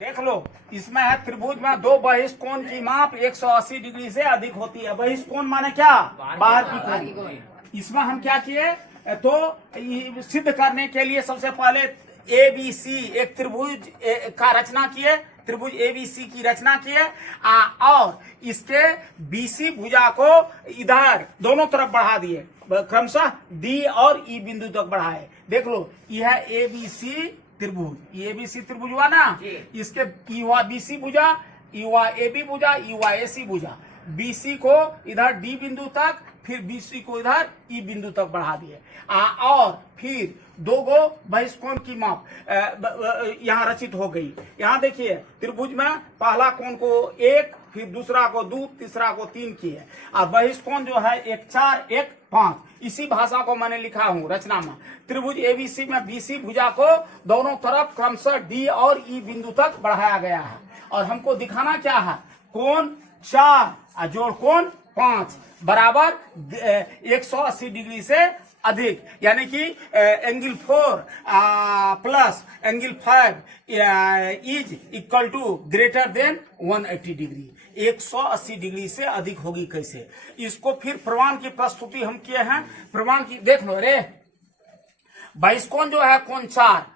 देख लो, इसमें है त्रिभुज में दो बहिष्ठ कोण की माप 180 डिग्री से अधिक होती है। बहिष्ठ कोण माने क्या? बाहर की कोण। इसमें हम क्या किए तो सिद्ध करने के लिए सबसे पहले ABC एक त्रिभुज का रचना किए, त्रिभुज ABC की रचना किए और इसके BC भुजा को इधर दोनों तरफ बढ़ा दिए, क्रमशः D और E बिंदु तक बढ़ाए। देख लो, यह ABC त्रिभुज, ये ABC त्रिभुज हुआ ना, इसके E हुआ BC भुजा, E हुआ AB भुजा, E हुआ AC भुजा। BC को इधर D बिंदु तक, फिर BC को इधर E बिंदु तक बढ़ा दिए और फिर दो गो बहिष्ठ कोण की माप यहाँ रचित हो गई। यहाँ देखिए, त्रिभुज में पहला कोण को 1, फिर दूसरा को 2, तीसरा को 3 किए और बहिष्ठ कोण जो है 1 4 1 5। इसी भाषा को मैंने लिखा हूँ रचना में। त्रिभुज ABC में BC भुजा को दोनों तरफ क्रमशः D और E बिंदु तक बढ़ाया गया है और हमको दिखाना क्या है, कोण 4 जोड़ कोण 5 बराबर 180 डिग्री से अधिक, यानी कि angle 4 plus angle 5 is equal to greater than 180 degree. 180 degree से अधिक होगी कैसे? इसको फिर प्रमाण की प्रस्तुति हम किए हैं। प्रमाण की देख लो रे, बहिष्ठ कोण जो है कोण 4,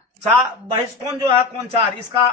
बहिष्ठ कोण जो है कोण 4, इसका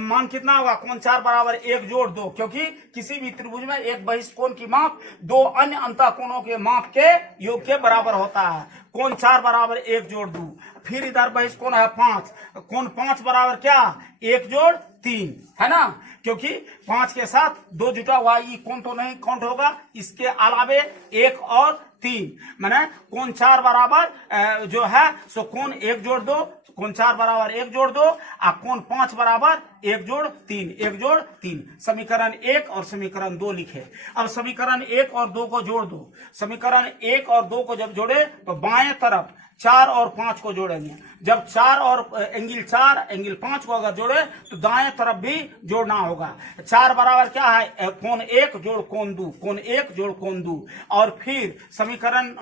मान कितना होगा? कोण 4 बराबर 1 जोड़ 2, क्योंकि किसी भी त्रिभुज में एक बहिष्ठ कोण की माप दो अन्य अंतःकोणों के माप के योग के बराबर होता है। कोण 4 बराबर 1 जोड़ 2, फिर इधर बहिष्ठ कोण है 5, कोण 5 बराबर क्या? 1 जोड़ 3, है ना, क्योंकि 5 के साथ 2 जुटा हुआ ई कोण तो नहीं काउंट होगा। इसके अलावे 1 और 3, माने कोण 4 बराबर जो है सो कोण 1 जोड़ 2, कोण 4 बराबर 1 जोड़ 2 और कोण 5 बराबर 1 जोड़ 3, 1 जोड़ 3। समीकरण 1 और समीकरण 2 लिखे। अब समीकरण 1 और 2 को जोड़ दो। समीकरण 1 और 2 को जब जोड़े तो बाएं तरफ 4 और 5 को जोड़ेंगे। जब 4 और एंगल 4 एंगल 5 को अगर जोड़े तो दाएं तरफ भी जोड़ना होगा। 4 बराबर क्या है? कोण 1 जोड़ कोण 2, कोण 1 जोड़ कोण 2। और फिर समीकरण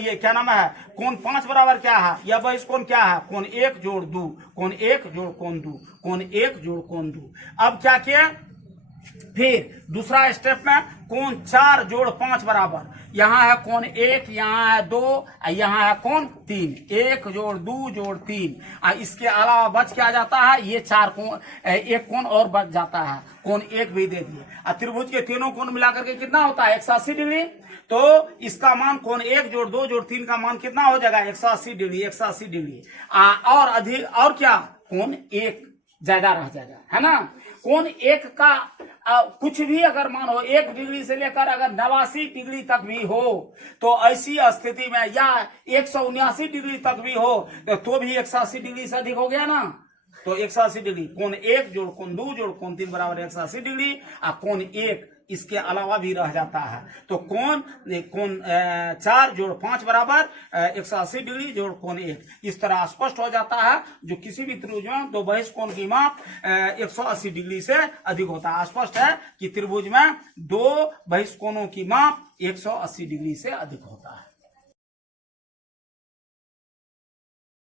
ये क्या नाम है, कोण 5 बराबर क्या है? यह बहिष्ठ कोण क्या है? कोण 1 जोड़ 2, कोण 1 जोड़ कोण 2, कोण 1 जोड़ कोण 2। अब क्या किया? फिर दूसरा स्टेप में कोण 4 जोड़ 5 बराबर, यहाँ है कोण 1, यहाँ है 2, यहाँ है कोण 3, 1 जोड़ 2 जोड़ 3। इसके अलावा बच क्या जाता है? ये 4 कोण, एक कोण और बच जाता है, कोण 1 भी दे दिए। त्रिभुज के तीनों कोण मिलाकर के कितना होता है? 180 डिग्री। तो इसका मान कोण 1 जोड़ 2 जोड़ 3 का मान कितना हो जाएगा? 180 डिग्री, 180 डिग्री और अधिक, और क्या, कोण 1 ज्यादा रह जाएगा, है ना। कोण 1 का कुछ भी अगर मान हो, 1 डिग्री से लेकर अगर 89 डिग्री तक भी हो, तो ऐसी स्थिति में या 179 डिग्री तक भी हो तो भी 180 डिग्री से अधिक हो गया ना। तो 180 डिग्री, कोण 1 जोड़ कोण 2 जोड़ कोण 3 बराबर 180 डिग्री और कोण 1 इसके अलावा भी रह जाता है। तो कोण 4 जोड़ 5 बराबर 180 डिग्री जोड़ कोण 1। इस तरह स्पष्ट हो जाता है जो किसी भी त्रिभुज में दो बहिष्ठ कोण की माप 180 डिग्री से अधिक होता है। स्पष्ट है कि त्रिभुज में दो बहिष्ठ कोणों की माप 180 डिग्री से अधिक होता है।